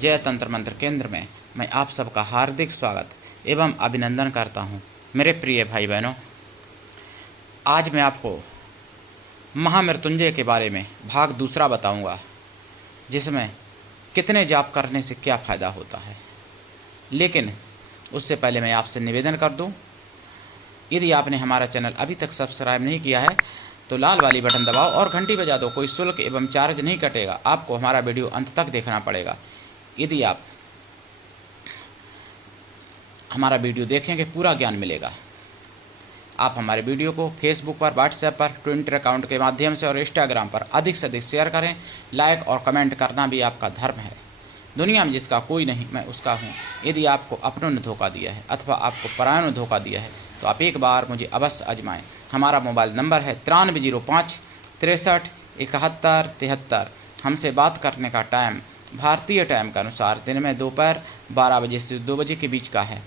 जय तंत्र मंत्र केंद्र में मैं आप सबका हार्दिक स्वागत एवं अभिनंदन करता हूं। मेरे प्रिय भाई बहनों, आज मैं आपको महामृत्युंजय के बारे में भाग दूसरा बताऊंगा, जिसमें कितने जाप करने से क्या फ़ायदा होता है। लेकिन उससे पहले मैं आपसे निवेदन कर दूं, यदि आपने हमारा चैनल अभी तक सब्सक्राइब नहीं किया है तो लाल वाली बटन दबाओ और घंटी बजा दो। कोई शुल्क एवं चार्ज नहीं कटेगा, आपको हमारा वीडियो अंत तक देखना पड़ेगा। यदि आप हमारा वीडियो देखेंगे पूरा ज्ञान मिलेगा। आप हमारे वीडियो को फेसबुक पर, व्हाट्सएप पर, ट्विटर अकाउंट के माध्यम से और इंस्टाग्राम पर अधिक से अधिक शेयर करें। लाइक और कमेंट करना भी आपका धर्म है। दुनिया में जिसका कोई नहीं, मैं उसका हूँ। यदि आपको अपनों ने धोखा दिया है अथवा आपको परायों ने धोखा दिया है तो आप एक बार मुझे अवश्य आजमाएं। हमारा मोबाइल नंबर है 9305 63 71 73। हमसे बात करने का टाइम भारतीय टाइम के अनुसार दिन में दोपहर 12 बजे से 2 बजे के बीच का है।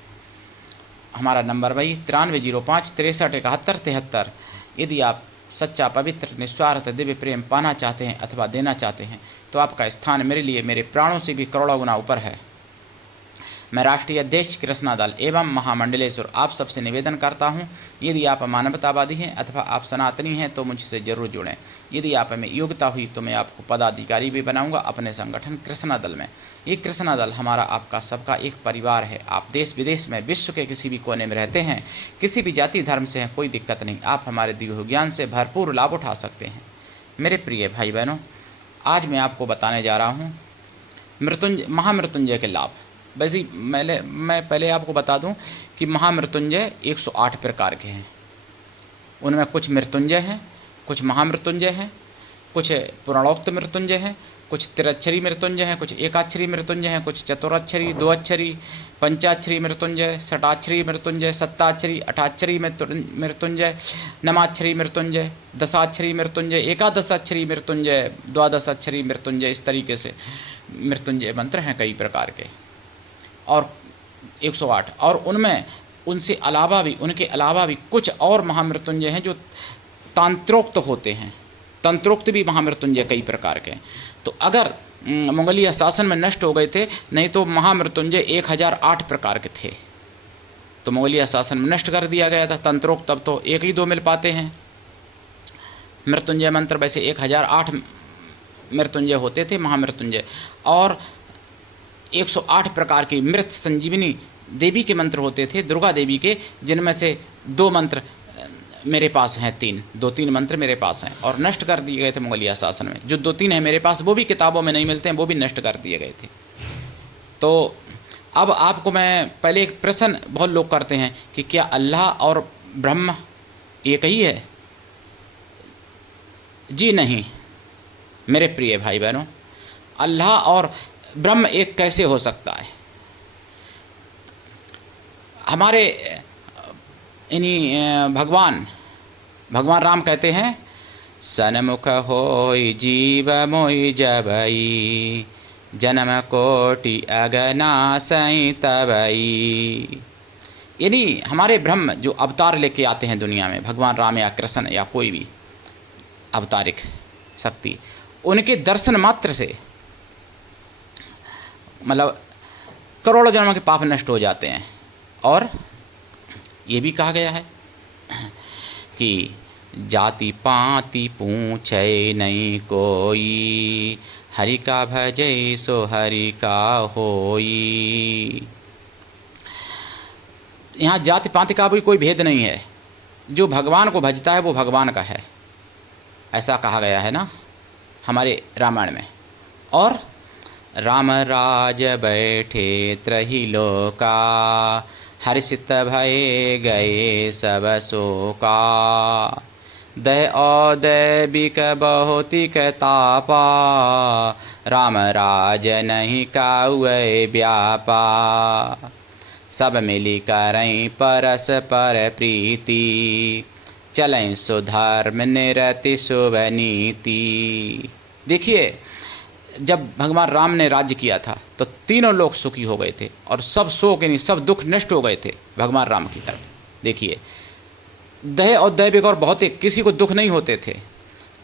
हमारा नंबर वही 9305 63 71 73। यदि आप सच्चा, पवित्र, निस्वार्थ दिव्य प्रेम पाना चाहते हैं अथवा देना चाहते हैं तो आपका स्थान मेरे लिए मेरे प्राणों से भी करोड़ों गुना ऊपर है। मैं राष्ट्रीय अध्यक्ष कृष्णा दल एवं महामंडलेश्वर आप सबसे निवेदन करता हूं, यदि आप मानवतावादी हैं अथवा आप सनातनी हैं तो मुझसे जरूर जुड़ें। यदि आप में योग्यता हुई तो मैं आपको पदाधिकारी भी बनाऊंगा अपने संगठन कृष्णा दल में। ये कृष्णा दल हमारा आपका सबका एक परिवार है। आप देश विदेश में, विश्व के किसी भी कोने में रहते हैं, किसी भी जाति धर्म से हैं, कोई दिक्कत नहीं। आप हमारे दिव्य ज्ञान से भरपूर लाभ उठा सकते हैं। मेरे प्रिय भाई बहनों, आज मैं आपको बताने जा रहा हूँ महामृत्युंजय के लाभ। वैसे मैं पहले आपको बता दूं कि महामृत्युंजय 108 प्रकार के हैं। उनमें कुछ मृत्युंजय हैं, कुछ महामृत्युंजय हैं, कुछ पुराणोक्त मृत्युंजय हैं, कुछ त्रिअक्षरी मृत्युंजय हैं, कुछ एकाक्षरी मृत्युंजय हैं, कुछ चतुराक्षरी, 2 अक्षरी, पंचाक्षरी मृत्युंजय, षटाक्षरी मृत्युंजय, सप्ताक्षरी, अठाक्षरी मृत्युंजय, नवाक्षरी मृत्युंजय, दशाक्षरी मृत्युंजय, एकादशाक्षरी मृत्युंजय, द्वादशाक्षरी मृत्युंजय। इस तरीके से मृत्युंजय मंत्र हैं कई प्रकार के, और 108। और उनमें उनके अलावा भी कुछ और महामृत्युंजय हैं जो तंत्रोक्त होते हैं। तंत्रोक्त भी महामृत्युंजय कई प्रकार के। तो अगर मुगलिया शासन में नष्ट हो गए थे, नहीं तो महामृत्युंजय 1008 प्रकार के थे। तो मुगलिया शासन में नष्ट कर दिया गया था तंत्रोक्त, तब तो एक ही दो मिल पाते हैं मृत्युंजय मंत्र। वैसे 1008 मृत्युंजय होते थे महामृत्युंजय। और 108 प्रकार की मृत संजीवनी देवी के मंत्र होते थे, दुर्गा देवी के, जिनमें से 2 मंत्र मेरे पास हैं, 2-3 मंत्र मेरे पास हैं और नष्ट कर दिए गए थे मुगलिया शासन में। जो 2-3 हैं मेरे पास वो भी किताबों में नहीं मिलते हैं, वो भी नष्ट कर दिए गए थे। तो अब आपको मैं पहले एक प्रश्न बहुत लोग करते हैं कि क्या अल्लाह और ब्रह्म एक ही है? जी नहीं मेरे प्रिय भाई बहनों, अल्लाह और ब्रह्म एक कैसे हो सकता है? हमारे इन्हीं भगवान राम कहते हैं, सनमुख होई जीव मोई जबई, जन्म कोटि अगनासई तबई। यानी हमारे ब्रह्म जो अवतार लेके आते हैं दुनिया में, भगवान राम या कृष्ण या कोई भी अवतारिक शक्ति, उनके दर्शन मात्र से मतलब करोड़ों जन्म के पाप नष्ट हो जाते हैं। और ये भी कहा गया है कि जाति पाति पूछे नहीं कोई, हरि का भजै सो हरि का होई। यहाँ जाति पाति का भी कोई भेद नहीं है। जो भगवान को भजता है वो भगवान का है, ऐसा कहा गया है ना हमारे रामायण में। और राम राज बैठे त्रही लोका, हर्षित भये गए सब शोका। दय औदैबिक बहुतिक तापा, राम राज नहीं काउए व्यापा। सब मिली करई परस पर प्रीति, चलें सुधर्म निरति शुभ नीति। देखिए, जब भगवान राम ने राज्य किया था तो तीनों लोग सुखी हो गए थे और सब शोक यानी सब दुख नष्ट हो गए थे भगवान राम की तरफ। देखिए, दय और दैविक और भौतिक किसी को दुख नहीं होते थे।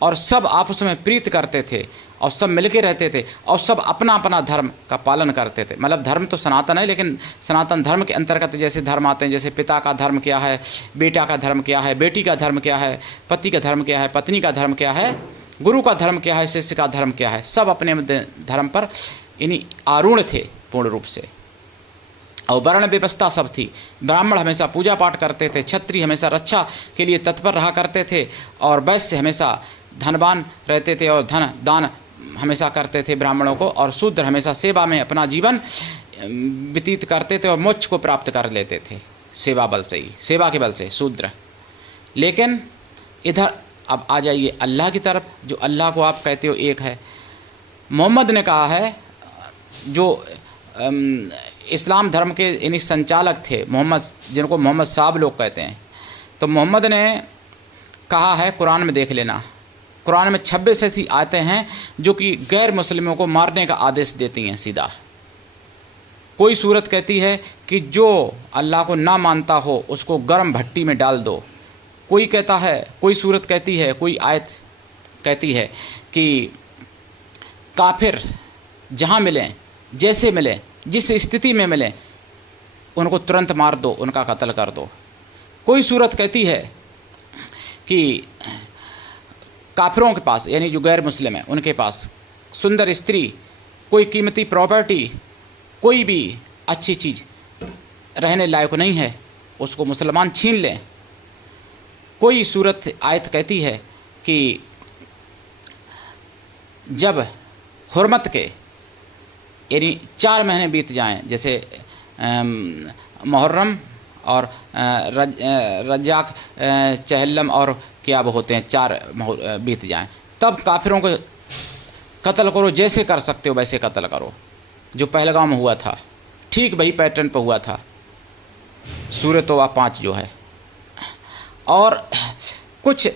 और सब आपस में प्रीत करते थे और सब मिलके रहते थे और सब अपना अपना धर्म का पालन करते थे। मतलब धर्म तो सनातन है, लेकिन सनातन धर्म के अंतर्गत जैसे धर्म आते हैं, जैसे पिता का धर्म क्या है, बेटा का धर्म क्या है, बेटी का धर्म क्या है, पति का धर्म क्या है, पत्नी का धर्म क्या है, गुरु का धर्म क्या है, शिष्य का धर्म क्या है, सब अपने धर्म पर इन्हीं आरूढ़ थे पूर्ण रूप से। और वर्ण व्यवस्था सब थी। ब्राह्मण हमेशा पूजा पाठ करते थे, क्षत्रिय हमेशा रक्षा के लिए तत्पर रहा करते थे, और वैश्य हमेशा धनवान रहते थे और धन दान हमेशा करते थे ब्राह्मणों को, और शूद्र हमेशा सेवा में अपना जीवन व्यतीत करते थे और मोक्ष को प्राप्त कर लेते थे सेवा बल से ही, सेवा के बल से शूद्र। लेकिन इधर अब आ जाइए अल्लाह की तरफ, जो अल्लाह को आप कहते हो एक है। मोहम्मद ने कहा है, जो इस्लाम धर्म के इन्हीं संचालक थे मोहम्मद, जिनको मोहम्मद साहब लोग कहते हैं, तो मोहम्मद ने कहा है, कुरान में देख लेना, कुरान में 26 ऐसी आयतें हैं जो कि गैर मुस्लिमों को मारने का आदेश देती हैं सीधा। कोई सूरत कहती है कि जो अल्लाह को ना मानता हो उसको गर्म भट्टी में डाल दो। कोई कहता है, कोई सूरत कहती है, कोई आयत कहती है कि काफिर जहाँ मिलें, जैसे मिलें, जिस स्थिति में मिलें, उनको तुरंत मार दो, उनका कत्ल कर दो। कोई सूरत कहती है कि काफिरों के पास, यानी जो गैर मुस्लिम हैं उनके पास सुंदर स्त्री, कोई कीमती प्रॉपर्टी, कोई भी अच्छी चीज़ रहने लायक नहीं है, उसको मुसलमान छीन लें। कोई सूरत आयत कहती है कि जब हुर्मत के यानी 4 महीने बीत जाएं, जैसे मुहर्रम और रज्जाक, चहल्लम और क्या वो होते हैं, 4 बीत जाएं, तब काफिरों को कत्ल करो, जैसे कर सकते हो वैसे कत्ल करो। जो पहलगाम हुआ था ठीक वही पैटर्न पर हुआ था, सूरह तौबा 5 जो है। और कुछ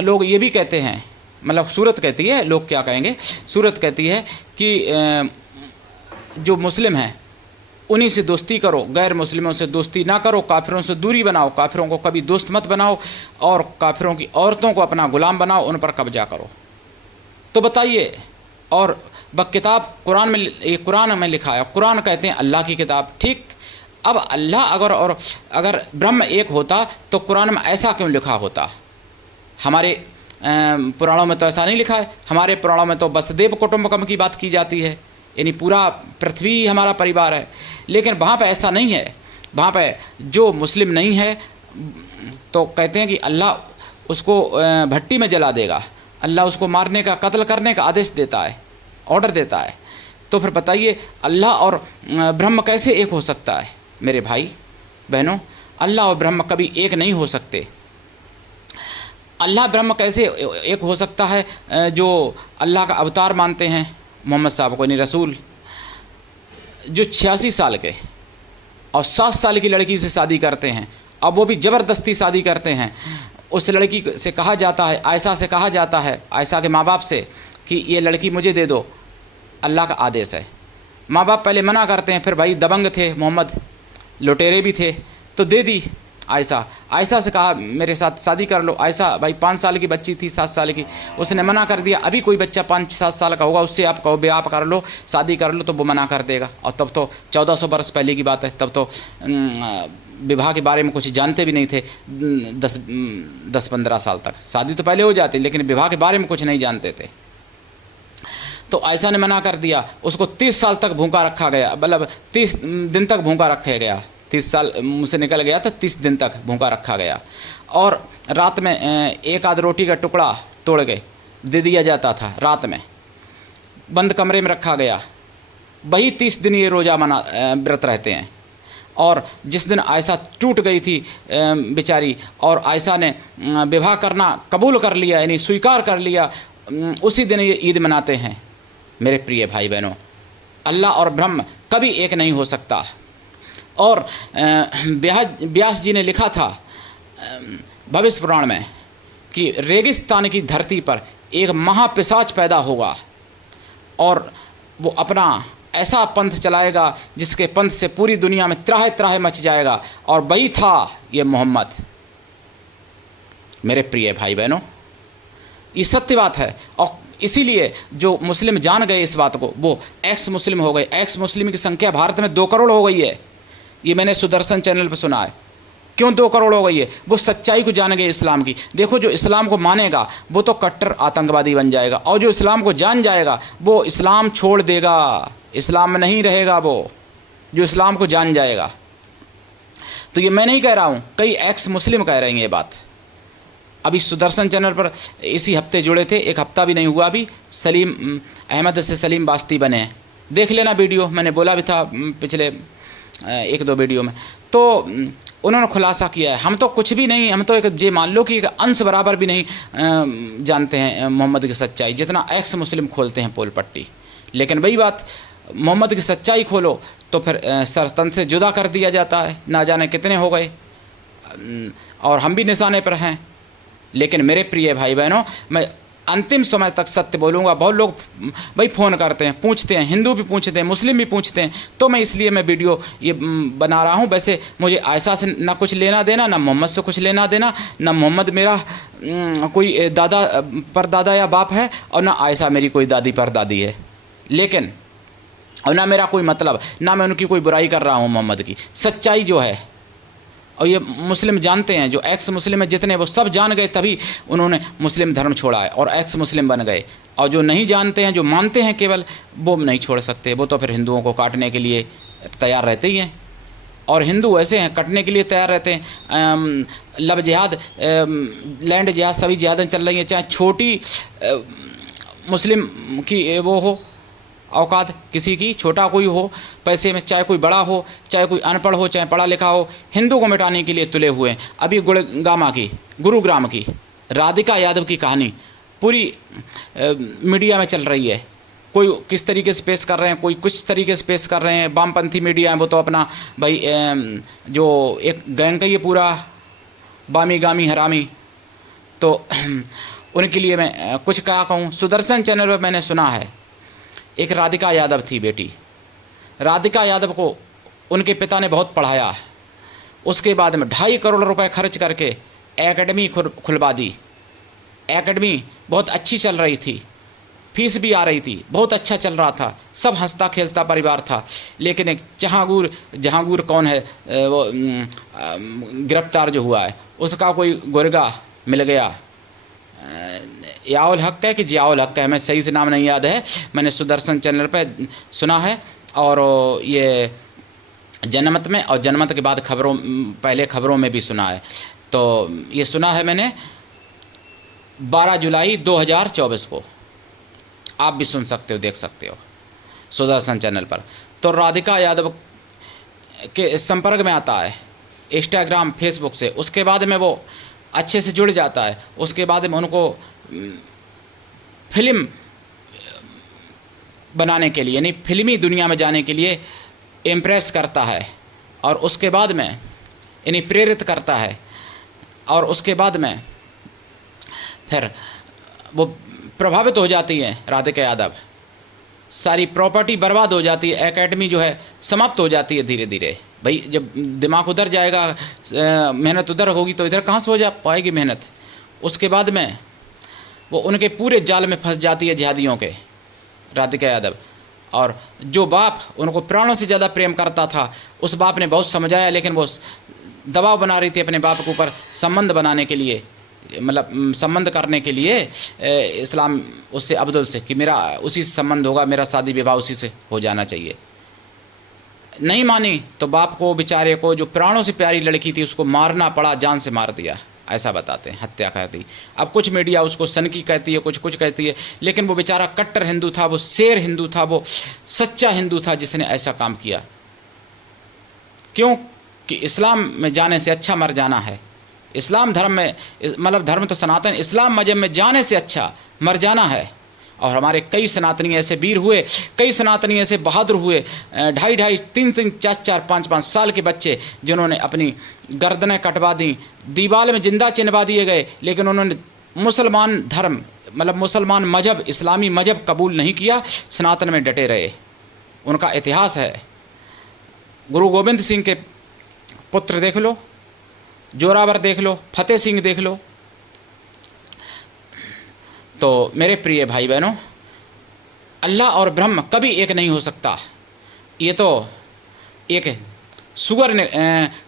लोग ये भी कहते हैं, मतलब सूरत कहती है, लोग क्या कहेंगे, सूरत कहती है कि जो मुस्लिम हैं उन्हीं से दोस्ती करो, गैर मुस्लिमों से दोस्ती ना करो, काफिरों से दूरी बनाओ, काफिरों को कभी दोस्त मत बनाओ, और काफिरों की औरतों को अपना गुलाम बनाओ, उन पर कब्जा करो। तो बताइए, और किताब कुरान में, ये कुरान में लिखा है, कुरान कहते हैं अल्लाह की किताब, ठीक। अब अल्लाह अगर ब्रह्म एक होता तो कुरान में ऐसा क्यों लिखा होता? हमारे पुराणों में तो ऐसा नहीं लिखा है। हमारे पुराणों में तो वसुदेव कुटुंबकम की बात की जाती है, यानी पूरा पृथ्वी हमारा परिवार है। लेकिन वहाँ पे ऐसा नहीं है। वहाँ पे जो मुस्लिम नहीं है तो कहते हैं कि अल्लाह उसको भट्टी में जला देगा, अल्लाह उसको मारने का, कत्ल करने का आदेश देता है, ऑर्डर देता है। तो फिर बताइए अल्लाह और ब्रह्म कैसे एक हो सकता है? मेरे भाई बहनों, अल्लाह और ब्रह्म कभी एक नहीं हो सकते। अल्लाह ब्रह्म कैसे एक हो सकता है? जो अल्लाह का अवतार मानते हैं मोहम्मद साहब को, यानी रसूल, जो 86 साल के और 7 साल की लड़की से शादी करते हैं, अब वो भी ज़बरदस्ती शादी करते हैं। उस लड़की से कहा जाता है, आयशा से कहा जाता है, आयशा के माँ बाप से, कि ये लड़की मुझे दे दो, अल्लाह का आदेश है। माँ बाप पहले मना करते हैं, फिर भाई दबंग थे मोहम्मद, लुटेरे भी थे, तो दे दी आयशा से कहा मेरे साथ शादी कर लो। आयशा भाई 5 साल की बच्ची थी, 7 साल की, उसने मना कर दिया। अभी कोई बच्चा 5-7 साल का होगा, उससे आप कहो ब्याह कर लो, शादी कर लो, तो वो मना कर देगा। और तब तो 1400 वर्ष पहले की बात है, तब तो विवाह के बारे में कुछ जानते भी नहीं थे। 10-15 साल तक शादी तो पहले हो जाती, लेकिन विवाह के बारे में कुछ नहीं जानते थे। तो आयशा ने मना कर दिया। उसको 30 साल तक भूखा रखा गया, मतलब 30 दिन तक भूखा रखा गया। 30 साल मुँह से निकल गया था, 30 दिन तक भूखा रखा गया। और रात में एक आध रोटी का टुकड़ा तोड़ के दे दिया जाता था, रात में बंद कमरे में रखा गया। वही 30 दिन ये रोज़ा व्रत रहते हैं। और जिस दिन आयशा टूट गई थी बेचारी, और आयशा ने विवाह करना कबूल कर लिया, यानी स्वीकार कर लिया, उसी दिन ये ईद मनाते हैं। मेरे प्रिय भाई बहनों, अल्लाह और ब्रह्म कभी एक नहीं हो सकता। और व्यास जी ने लिखा था भविष्य पुराण में कि रेगिस्तान की धरती पर एक महापिशाच पैदा होगा, और वो अपना ऐसा पंथ चलाएगा जिसके पंथ से पूरी दुनिया में त्राहे त्राहे मच जाएगा। और वही था ये मोहम्मद। मेरे प्रिय भाई बहनों, ये सत्य बात है। और इसीलिए जो मुस्लिम जान गए इस बात को, वो एक्स मुस्लिम हो गए। एक्स मुस्लिम की संख्या भारत में 2 करोड़ हो गई है। ये मैंने सुदर्शन चैनल पर सुना है। क्यों 2 करोड़ हो गई है? वो सच्चाई को जान गए इस्लाम की। देखो, जो इस्लाम को मानेगा वो तो कट्टर आतंकवादी बन जाएगा, और जो इस्लाम को जान जाएगा वो इस्लाम छोड़ देगा, इस्लाम में नहीं रहेगा वो, जो इस्लाम को जान जाएगा। तो ये मैं नहीं कह रहा हूँ, कई एक्स मुस्लिम कह रहे हैं ये बात। अभी सुदर्शन चैनल पर इसी हफ्ते जुड़े थे, एक हफ्ता भी नहीं हुआ अभी, सलीम अहमद से सलीम बास्ती बने हैं। देख लेना वीडियो, मैंने बोला भी था पिछले 1-2 वीडियो में। तो उन्होंने खुलासा किया है, हम तो कुछ भी नहीं, हम तो एक जे मान लो कि एक अंश बराबर भी नहीं जानते हैं मोहम्मद की सच्चाई, जितना एक्स मुस्लिम खोलते हैं पोल पट्टी। लेकिन वही बात, मोहम्मद की सच्चाई खोलो तो फिर सरतन से जुदा कर दिया जाता है। ना जाने कितने हो गए, और हम भी निशाने पर हैं। लेकिन मेरे प्रिय भाई बहनों, मैं अंतिम समय तक सत्य बोलूँगा। बहुत लोग भाई फ़ोन करते हैं, पूछते हैं, हिंदू भी पूछते हैं, मुस्लिम भी पूछते हैं, तो मैं इसलिए मैं वीडियो ये बना रहा हूँ। वैसे मुझे आयशा से ना कुछ लेना देना, ना मोहम्मद से कुछ लेना देना, ना मोहम्मद मेरा कोई दादा परदादा या बाप है, और ना आयशा मेरी कोई दादी परदादी है। लेकिन और ना मेरा कोई मतलब, ना मैं उनकी कोई बुराई कर रहा हूँ मोहम्मद की। सच्चाई जो है, और ये मुस्लिम जानते हैं, जो एक्स मुस्लिम है जितने, वो सब जान गए, तभी उन्होंने मुस्लिम धर्म छोड़ा है और एक्स मुस्लिम बन गए। और जो नहीं जानते हैं, जो मानते हैं केवल, वो नहीं छोड़ सकते। वो तो फिर हिंदुओं को काटने के लिए तैयार रहते ही हैं। और हिंदू ऐसे हैं, कटने के लिए तैयार रहते हैं। लव जिहाद, लैंड जिहाद, सभी जिहादें चल रही हैं। चाहे छोटी मुस्लिम की वो हो औकात, किसी की छोटा कोई हो पैसे में, चाहे कोई बड़ा हो, चाहे कोई अनपढ़ हो, चाहे पढ़ा लिखा हो, हिंदू को मिटाने के लिए तुले हुए हैं। अभी गुरुग्राम की राधिका यादव की कहानी पूरी मीडिया में चल रही है। कोई किस तरीके से पेश कर रहे हैं, कोई कुछ तरीके से पेश कर रहे हैं। वामपंथी मीडिया है, वो तो अपना भाई जो एक गैंग का ये पूरा बामी गामी हरामी, तो उनके लिए मैं कुछ क्या कहूँ। सुदर्शन चैनल पर मैंने सुना है, एक राधिका यादव थी बेटी। राधिका यादव को उनके पिता ने बहुत पढ़ाया। उसके बाद में 2.5 करोड़ रुपए खर्च करके एकेडमी खुलवा दी। एकेडमी बहुत अच्छी चल रही थी, फीस भी आ रही थी, बहुत अच्छा चल रहा था, सब हंसता खेलता परिवार था। लेकिन एक जहांगीर कौन है वो गिरफ्तार जो हुआ है, उसका कोई गुर्गा मिल गया। याउल हक है कि जियाउल हक है, मैं सही से नाम नहीं याद है, मैंने सुदर्शन चैनल पर सुना है। और ये जनमत में, और जनमत के बाद पहले खबरों में भी सुना है। तो ये सुना है मैंने 12 जुलाई 2024 को। आप भी सुन सकते हो, देख सकते हो सुदर्शन चैनल पर। तो राधिका यादव के संपर्क में आता है इंस्टाग्राम फेसबुक से। उसके बाद में वो अच्छे से जुड़ जाता है। उसके बाद में उनको फिल्म बनाने के लिए, यानी फिल्मी दुनिया में जाने के लिए इम्प्रेस करता है, और उसके बाद में यानी प्रेरित करता है। और उसके बाद में फिर वो प्रभावित हो जाती है राधिका यादव, सारी प्रॉपर्टी बर्बाद हो जाती है, एकेडमी जो है समाप्त हो जाती है धीरे धीरे। भाई जब दिमाग उधर जाएगा, मेहनत उधर होगी, तो इधर कहाँ से हो जा पाएगी मेहनत। उसके बाद में वो उनके पूरे जाल में फंस जाती है जिहादियों के, राधिका यादव। और जो बाप उनको प्राणों से ज़्यादा प्रेम करता था, उस बाप ने बहुत समझाया, लेकिन वो दबाव बना रही थी अपने बाप के ऊपर संबंध बनाने के लिए, मतलब संबंध करने के लिए इस्लाम उससे, अब्दुल से, कि मेरा उसी से संबंध होगा, मेरा शादी विवाह उसी से हो जाना चाहिए। नहीं मानी तो बाप को, बेचारे को, जो प्राणों से प्यारी लड़की थी, उसको मारना पड़ा, जान से मार दिया, ऐसा बताते हैं, हत्या कर दी। अब कुछ मीडिया उसको सनकी कहती है, कुछ कहती है, लेकिन वो बेचारा कट्टर हिंदू था, वो शेर हिंदू था, वो सच्चा हिंदू था जिसने ऐसा काम किया। क्यों कि इस्लाम में जाने से अच्छा मर जाना है। इस्लाम धर्म में, मतलब धर्म तो सनातन, इस्लाम मजहब में जाने से अच्छा मर जाना है। और हमारे कई सनातनी ऐसे वीर हुए, कई सनातनी ऐसे बहादुर हुए, 2.5, 3, 4, 5 साल के बच्चे जिन्होंने अपनी गर्दनें कटवा दी, दीवार में जिंदा चिनवा दिए गए, लेकिन उन्होंने मुसलमान धर्म, मतलब मुसलमान मजहब, इस्लामी मजहब कबूल नहीं किया, सनातन में डटे रहे। उनका इतिहास है। गुरु गोविंद सिंह के पुत्र देख लो, जोरावर देख लो, फतेह सिंह देख लो, तो मेरे प्रिय भाई बहनों, अल्लाह और ब्रह्म कभी एक नहीं हो सकता। ये तो एक सुअर ने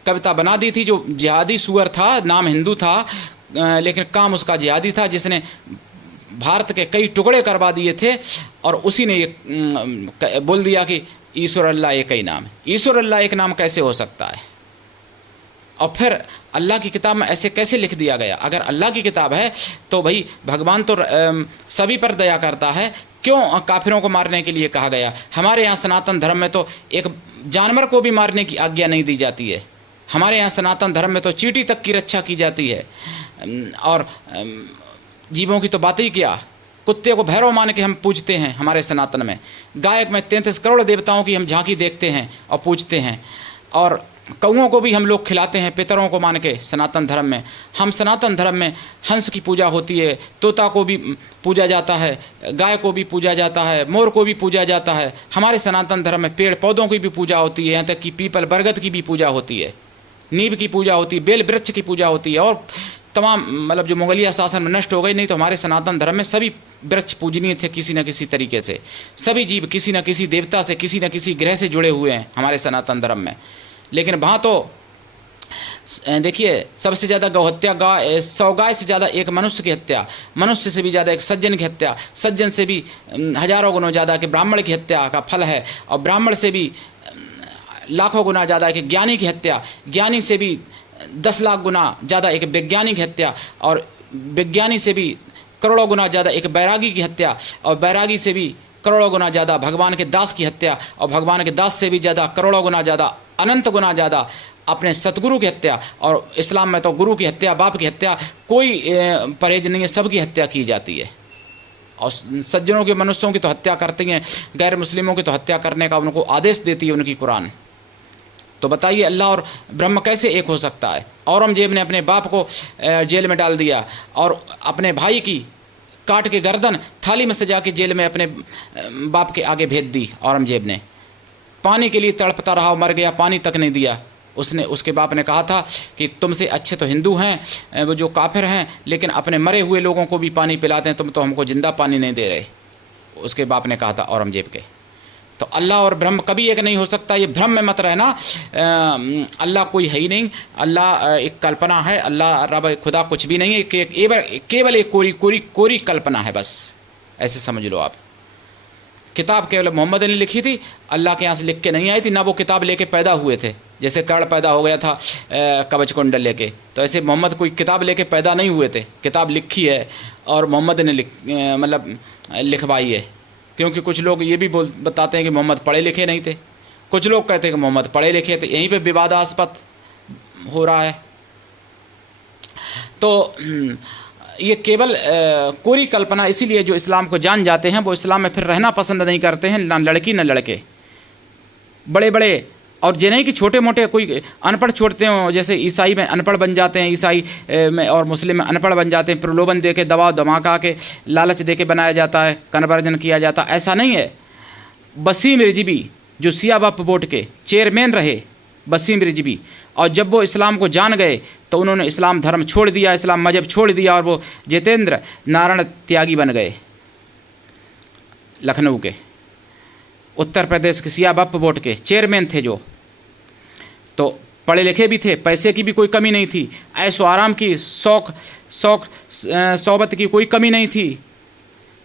कविता बना दी थी, जो जिहादी सुअर था, नाम हिंदू था लेकिन काम उसका जिहादी था, जिसने भारत के कई टुकड़े करवा दिए थे, और उसी ने ये बोल दिया कि ईश्वर अल्लाह एक ही नाम है। ईश्वर अल्लाह एक नाम कैसे हो सकता है? और फिर अल्लाह की किताब में ऐसे कैसे लिख दिया गया? अगर अल्लाह की किताब है तो भाई भगवान तो सभी पर दया करता है, क्यों काफिरों को मारने के लिए कहा गया? हमारे यहाँ सनातन धर्म में तो एक जानवर को भी मारने की आज्ञा नहीं दी जाती है। हमारे यहाँ सनातन धर्म में तो चींटी तक की रक्षा की जाती है, और जीवों की तो बात ही क्या, कुत्ते को भैरव मान के हम पूजते हैं हमारे सनातन में। गाय में 33 करोड़ देवताओं की हम झांकी देखते हैं और पूजते हैं, और कौओं को भी हम लोग खिलाते हैं पितरों को मान के सनातन धर्म में। हम सनातन धर्म में हंस की पूजा होती है, तोता को भी पूजा जाता है, गाय को भी पूजा जाता है, मोर को भी पूजा जाता है। हमारे सनातन धर्म में पेड़ पौधों की भी पूजा होती है, यहाँ तक कि पीपल बरगद की भी पूजा होती है, नीम की पूजा होती है, बेल वृक्ष की पूजा होती है। और तमाम मतलब जो मुगलिया शासन में नष्ट हो गई, नहीं तो हमारे सनातन धर्म में सभी वृक्ष पूजनीय थे किसी न किसी तरीके से। सभी जीव किसी न किसी देवता से, किसी न किसी ग्रह से जुड़े हुए हैं हमारे सनातन धर्म में। लेकिन वहाँ तो देखिए सबसे ज़्यादा गौहत्या, 100 गाय से ज़्यादा एक मनुष्य की हत्या, मनुष्य से भी ज़्यादा एक सज्जन की हत्या, सज्जन से भी हजारों गुना ज़्यादा कि ब्राह्मण की हत्या का फल है, और ब्राह्मण से भी लाखों गुना ज़्यादा कि ज्ञानी की हत्या, ज्ञानी से भी 10 लाख गुना ज़्यादा एक वैज्ञानिक की हत्या, और वैज्ञानिक से भी करोड़ों गुना ज़्यादा एक बैरागी की हत्या, और बैरागी से भी करोड़ों गुना ज़्यादा भगवान के दास की हत्या, और भगवान के दास से भी ज़्यादा करोड़ों गुना ज़्यादा, अनंत गुना ज़्यादा अपने सतगुरु की हत्या। और इस्लाम में तो गुरु की हत्या, बाप की हत्या कोई परहेज नहीं है, सबकी हत्या की जाती है। और सज्जनों के, मनुष्यों की तो हत्या करती हैं, गैर मुस्लिमों की तो हत्या करने का उनको आदेश देती है उनकी कुरान। तो बताइए अल्लाह और ब्रह्म कैसे एक हो सकता है? औरंगजेब ने अपने बाप को जेल में डाल दिया, और अपने भाई की काट के गर्दन थाली में सजा के जेल में अपने बाप के आगे भेज दी। औरंगजेब ने पानी के लिए तड़पता रहा, मर गया, पानी तक नहीं दिया उसने। उसके बाप ने कहा था कि तुमसे अच्छे तो हिंदू हैं वो जो काफिर हैं, लेकिन अपने मरे हुए लोगों को भी पानी पिलाते हैं, तुम तो हमको जिंदा पानी नहीं दे रहे, उसके बाप ने कहा था औरंगजेब के। तो अल्लाह और ब्रह्म कभी एक नहीं हो सकता, ये भ्रम में मत रहना। अल्लाह कोई है ही नहीं, अल्लाह एक कल्पना है, अल्लाह रब खुदा कुछ भी नहीं है, केवल एक कोरी कल्पना है, बस ऐसे समझ लो आप। किताब केवल मोहम्मद ने लिखी थी, अल्लाह के यहाँ से लिख के नहीं आई थी, ना वो किताब लेके पैदा हुए थे। जैसे कर्ण पैदा हो गया था कवच कुंडल लेके, तो ऐसे मोहम्मद कोई किताब लेके पैदा नहीं हुए थे, किताब लिखी है और मोहम्मद ने मतलब लिखवाई है। क्योंकि कुछ लोग ये भी बताते हैं कि मोहम्मद पढ़े लिखे नहीं थे, कुछ लोग कहते हैं कि मोहम्मद पढ़े लिखे थे। यहीं पे विवादास्पद हो रहा है। तो ये केवल कोरी कल्पना, इसीलिए जो इस्लाम को जान जाते हैं वो इस्लाम में फिर रहना पसंद नहीं करते हैं, ना लड़की ना लड़के। बड़े बड़े और ये नहीं कि छोटे मोटे कोई अनपढ़ छोड़ते हों, जैसे ईसाई में अनपढ़ बन जाते हैं, ईसाई में और मुस्लिम में अनपढ़ बन जाते हैं, प्रलोभन दे के, दबाव धमाका के, लालच दे के बनाया जाता है, कन्वर्जन किया जाता है। ऐसा नहीं है। वसीम रिजवी जो सिया वक्फ बोर्ड के चेयरमैन रहे, वसीम रिजवी, और जब वो इस्लाम को जान गए तो उन्होंने इस्लाम धर्म छोड़ दिया, इस्लाम मजहब छोड़ दिया, और वो जितेंद्र नारायण त्यागी बन गए। लखनऊ के, उत्तर प्रदेश के सिया वक्फ बोर्ड के चेयरमैन थे जो। तो पढ़े लिखे भी थे, पैसे की भी कोई कमी नहीं थी, ऐशो आराम की, शौक सोबत की कोई कमी नहीं थी,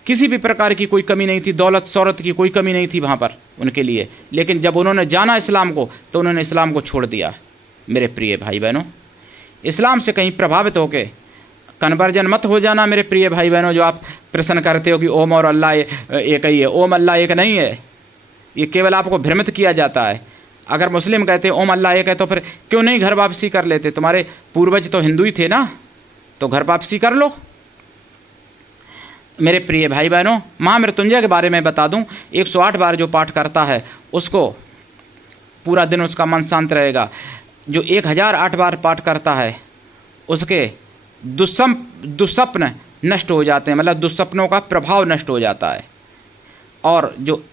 किसी भी प्रकार की कोई कमी नहीं थी, दौलत शौहरत की कोई कमी नहीं थी वहाँ पर उनके लिए। लेकिन जब उन्होंने जाना इस्लाम को तो उन्होंने इस्लाम को छोड़ दिया। मेरे प्रिय भाई बहनों, इस्लाम से कहीं प्रभावित होके कन्वर्जन मत हो जाना। मेरे प्रिय भाई बहनों, जो आप प्रश्न करते हो कि ओम और अल्लाह एक ही है, ओम अल्लाह एक नहीं है, ये केवल आपको भ्रमित किया जाता है। अगर मुस्लिम कहते ओम अल्लाह एक है तो फिर क्यों नहीं घर वापसी कर लेते? तुम्हारे पूर्वज तो हिंदू ही थे ना, तो घर वापसी कर लो। मेरे प्रिय भाई बहनों, महामृत्युंजय के बारे में बता दूं, 108 बार जो पाठ करता है उसको पूरा दिन उसका मन शांत रहेगा। जो 1008 बार पाठ करता है उसके दुस्वप्न नष्ट हो जाते हैं, मतलब दुस्वप्नों का प्रभाव नष्ट हो जाता है। और जो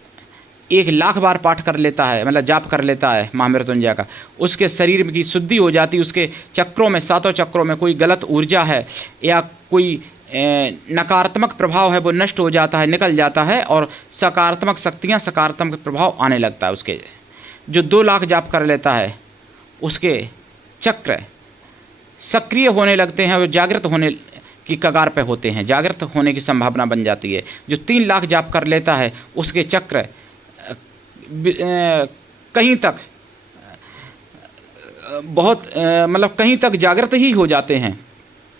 1,00,000 बार पाठ कर लेता है, मतलब जाप कर लेता है महामृत्युंजय का, उसके शरीर की शुद्धि हो जाती है। उसके चक्रों में, 7 चक्रों में कोई गलत ऊर्जा है या कोई नकारात्मक प्रभाव है वो नष्ट हो जाता है, निकल जाता है, और सकारात्मक शक्तियाँ, सकारात्मक प्रभाव आने लगता है उसके। जो 2 लाख जाप कर लेता है उसके चक्र सक्रिय होने लगते हैं और जागृत होने की कगार पे होते हैं, जागृत होने की संभावना बन जाती है। जो 3 लाख जाप कर लेता है उसके चक्र कहीं तक बहुत मतलब कहीं तक जागृत ही हो जाते हैं।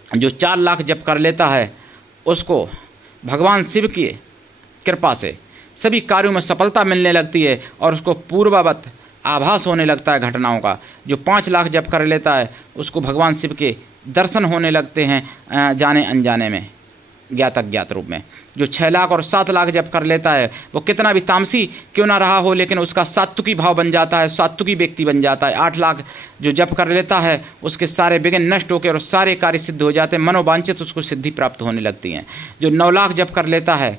जो 4 लाख जप कर लेता है उसको भगवान शिव की कृपा से सभी कार्यों में सफलता मिलने लगती है और उसको पूर्ववत आभास होने लगता है घटनाओं का। जो 5 लाख जप कर लेता है उसको भगवान शिव के दर्शन होने लगते हैं जाने अनजाने में, ज्ञात अज्ञात रूप में। जो 6 लाख और 7 लाख जप कर लेता है वो कितना भी तामसी क्यों ना रहा हो, लेकिन उसका सात्विकी भाव बन जाता है, सात्विकी व्यक्ति बन जाता है। 8 लाख जो जप कर लेता है उसके सारे विघ्न नष्ट होकर और सारे कार्य सिद्ध हो जाते हैं, मनोवांछित उसको सिद्धि प्राप्त होने लगती हैं। जो 9 लाख जप कर लेता है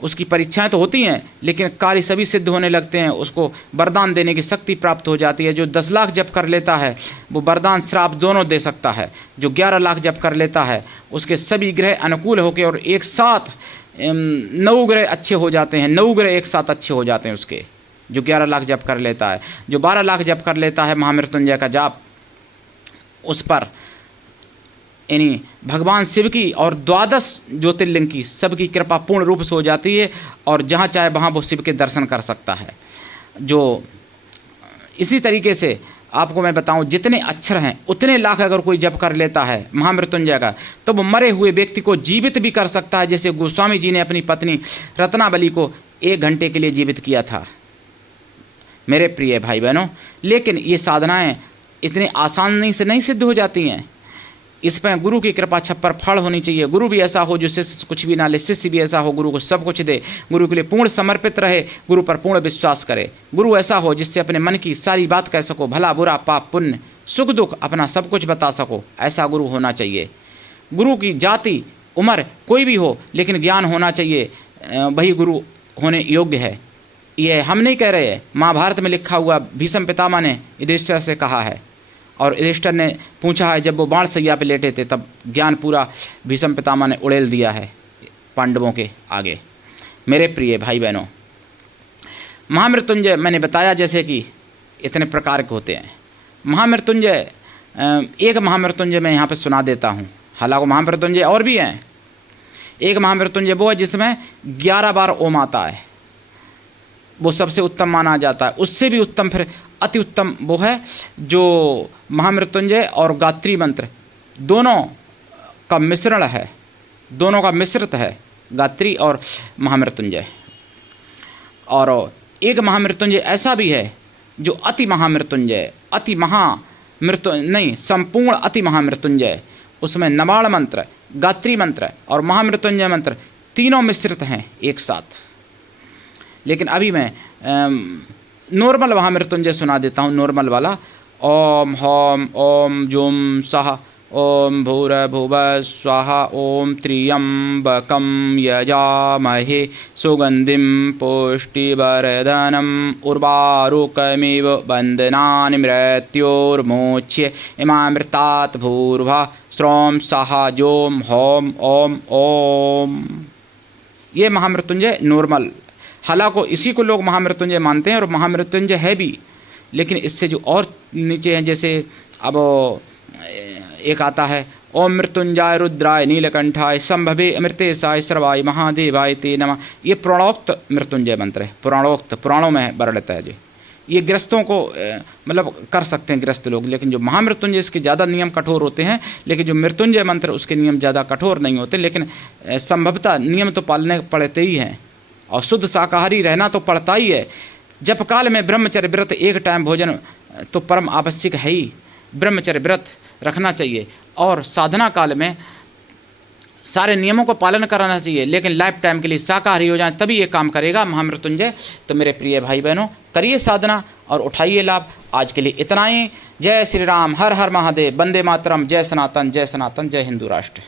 उसकी परीक्षाएं तो होती हैं लेकिन कार्य सभी सिद्ध होने लगते हैं, उसको वरदान देने की शक्ति प्राप्त हो जाती है। जो 10 लाख जप कर लेता है वो वरदान श्राप दोनों दे सकता है। जो 11 लाख जप कर लेता है उसके सभी ग्रह अनुकूल होकर और एक साथ 9 ग्रह अच्छे हो जाते हैं, 9 ग्रह एक साथ अच्छे हो जाते हैं उसके, जो 11 लाख जप कर लेता है। जो 12 लाख जप कर लेता है महामृत्युंजय का जाप, उस पर यानी भगवान शिव की और 12 ज्योतिर्लिंग की सबकी कृपा पूर्ण रूप से हो जाती है और जहाँ चाहे वहाँ वो शिव के दर्शन कर सकता है। जो इसी तरीके से आपको मैं बताऊं, जितने अक्षर हैं उतने लाख अगर कोई जप कर लेता है महामृत्युंजय का तो वो मरे हुए व्यक्ति को जीवित भी कर सकता है। जैसे गोस्वामी जी ने अपनी पत्नी रत्नावली को 1 घंटे के लिए जीवित किया था मेरे प्रिय भाई बहनों। लेकिन ये साधनाएं इतनी आसानी से नहीं सिद्ध हो जाती हैं, इस पर गुरु की कृपा छप्पर फाड़ होनी चाहिए। गुरु भी ऐसा हो जो शिष्य कुछ भी ना ले, शिष्य भी ऐसा हो गुरु को सब कुछ दे, गुरु के लिए पूर्ण समर्पित रहे, गुरु पर पूर्ण विश्वास करे। गुरु ऐसा हो जिससे अपने मन की सारी बात कह सको, भला बुरा पाप पुण्य सुख दुख अपना सब कुछ बता सको, ऐसा गुरु होना चाहिए। गुरु की जाति उम्र कोई भी हो लेकिन ज्ञान होना चाहिए, वही गुरु होने योग्य है। ये हम नहीं कह रहे हैं, महाभारत में लिखा हुआ भीष्म पितामह ने युधिष्ठिर से कहा है और युधिष्ठिर ने पूछा है, जब वो बाण सैया पे लेटे थे तब ज्ञान पूरा भीष्म पितामह ने उड़ेल दिया है पांडवों के आगे। मेरे प्रिय भाई बहनों, महामृत्युंजय मैंने बताया जैसे कि इतने प्रकार के होते हैं। महामृत्युंजय एक महामृत्युंजय मैं यहाँ पे सुना देता हूँ, हालांकि महामृत्युंजय और भी हैं। एक महामृत्युंजय वो है जिसमें 11 बार ओम आता है, वो सबसे उत्तम माना जाता है। उससे भी उत्तम फिर अति उत्तम वो है जो महामृत्युंजय और गायत्री मंत्र दोनों का मिश्रण है, दोनों का मिश्रित है, गायत्री और महामृत्युंजय। और एक महामृत्युंजय ऐसा भी है जो अति महामृत्युंजय, अति महामृत्यु नहीं, संपूर्ण अति महामृत्युंजय। उसमें नवाण मंत्र, गायत्री मंत्र और महामृत्युंजय मंत्र तीनों मिश्रित हैं एक साथ। लेकिन अभी मैं नॉर्मल महामृत्युंजय सुना देता हूँ, नॉर्मल वाला। ओम हौम ओम जुम सह ओम भूर्भुवः स्वाहा ओम त्र्यंबकं यजामहे सुगंधिं पुष्टिवर्धनम् उर्वारुकमिव बन्धनानि मृत्योर्मोच्य इमामृतात् भूर्भुवः स्रौं सह जोम हौम ओम ओम। ये महामृत्युंजय नॉर्मल, हालांकि इसी को लोग महामृत्युंजय मानते हैं और महामृत्युंजय है भी, लेकिन इससे जो और नीचे हैं, जैसे अब एक आता है ओम मृत्युंजय रुद्राय नीलकंठाय संभवे अमृतेशाय सर्वाय महादेवाय ते नमः। ये पुराणोक्त मृत्युंजय मंत्र है, पुराणोक्त, पुराणों में वर्णित है। जो ये ग्रस्तों को मतलब कर सकते हैं ग्रस्त लोग, लेकिन जो महामृत्युंजय इसके ज़्यादा नियम कठोर होते हैं, लेकिन जो मृत्युंजय मंत्र उसके नियम ज़्यादा कठोर नहीं होते, लेकिन संभवतः नियम तो पालने पड़ते ही हैं और शुद्ध शाकाहारी रहना तो पड़ता ही है। जप काल में ब्रह्मचर्य व्रत, एक टाइम भोजन तो परम आवश्यक है ही, ब्रह्मचर्य व्रत रखना चाहिए और साधना काल में सारे नियमों को पालन कराना चाहिए, लेकिन लाइफ टाइम के लिए शाकाहारी हो जाए तभी ये काम करेगा महामृत्युंजय। तो मेरे प्रिय भाई बहनों, करिए साधना और उठाइए लाभ। आज के लिए इतना ही। जय श्री राम, हर हर महादेव, वंदे मातरम, जय सनातन, जय सनातन, जय हिंदू राष्ट्र।